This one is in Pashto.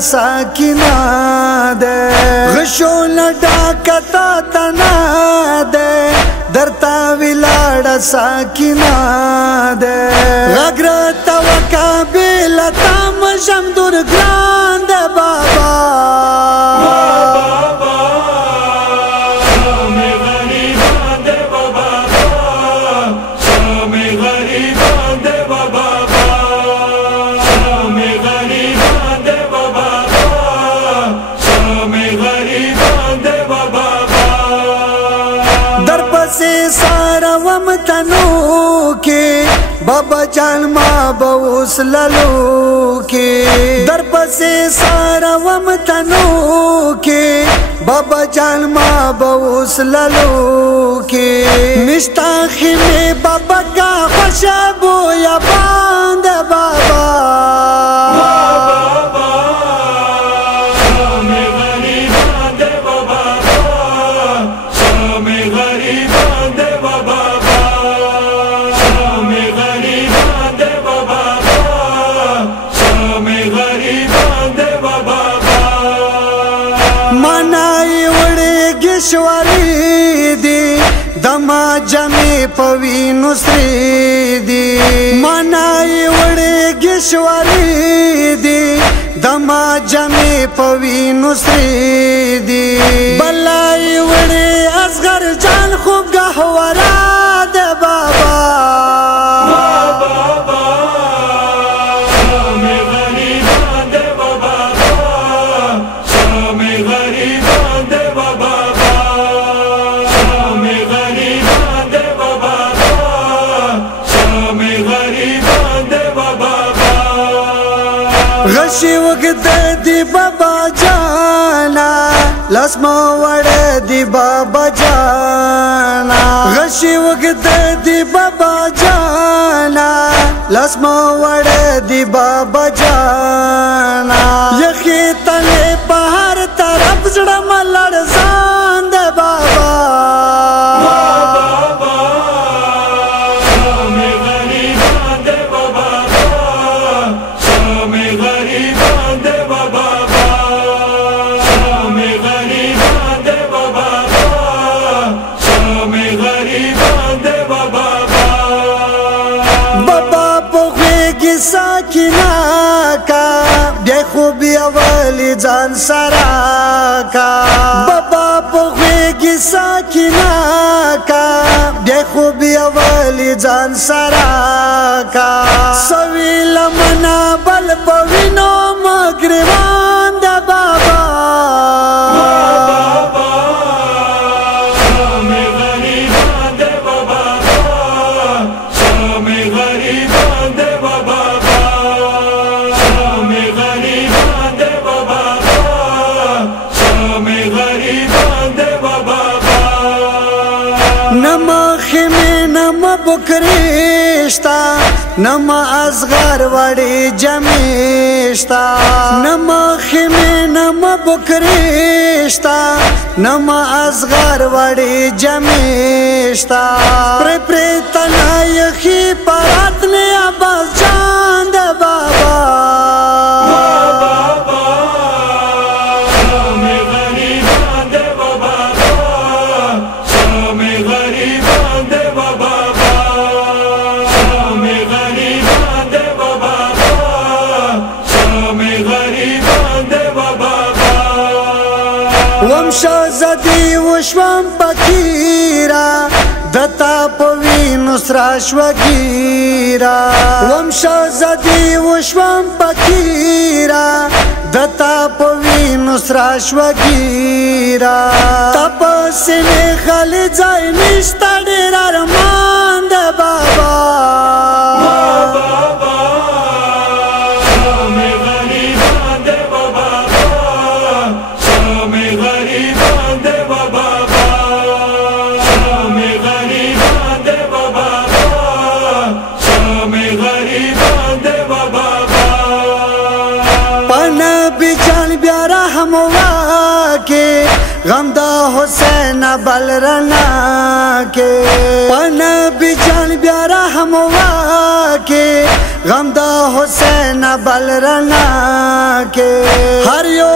ساکینه ده غشو لډاکتا تنا ده درتا ویلاړه ساکینه ده غږ توکا بیلتا مشم دور ګران ده بابا بابا جان ما بوس لالو کے در پسے سارا ومتنو کے بابا جان ما بوس لالو کے مشتاخی میں بابا کا خوشبو یا باند بابا شوالی دی دما جمی پوینو سری دی منائی وڑی گشوالی دی دما جمی پوینو سری دی بلائی وڑی اصغر جان خوب گہورا دے بابا غشی وقت دی بابا جانا لاسما وڑ دی بابا جانا غشی وقت دی بابا جانا لاسما وڑ دی بابا جانا یخی تلے پہر طرف زڑا ملڑ زان دے بابا خوبی اولی جان سرا کا بابا پوخیگی ساکینا کا بے خوبی اولی جان سرا کا سویل منا بل پوینو مگریوان دا بابا بکریشتا نما اصغر وڑی جمیشتا نما خیمی نما بکریشتا نما اصغر وڑی جمیشتا پری تنایخی پرات نے عباس جان دے بابا شازدی وشوم پکیرا دتا پوینو سراش وگیرا وم شازدی وشوم پکیرا دتا پوینو سراش وگیرا تپسی میں خالی جای نشتا دیر ارمان دے بابا غمدا حسین بلرنا کے پنبی جان بیارا ہم کے غمدا حسین بلرنا کې هر یو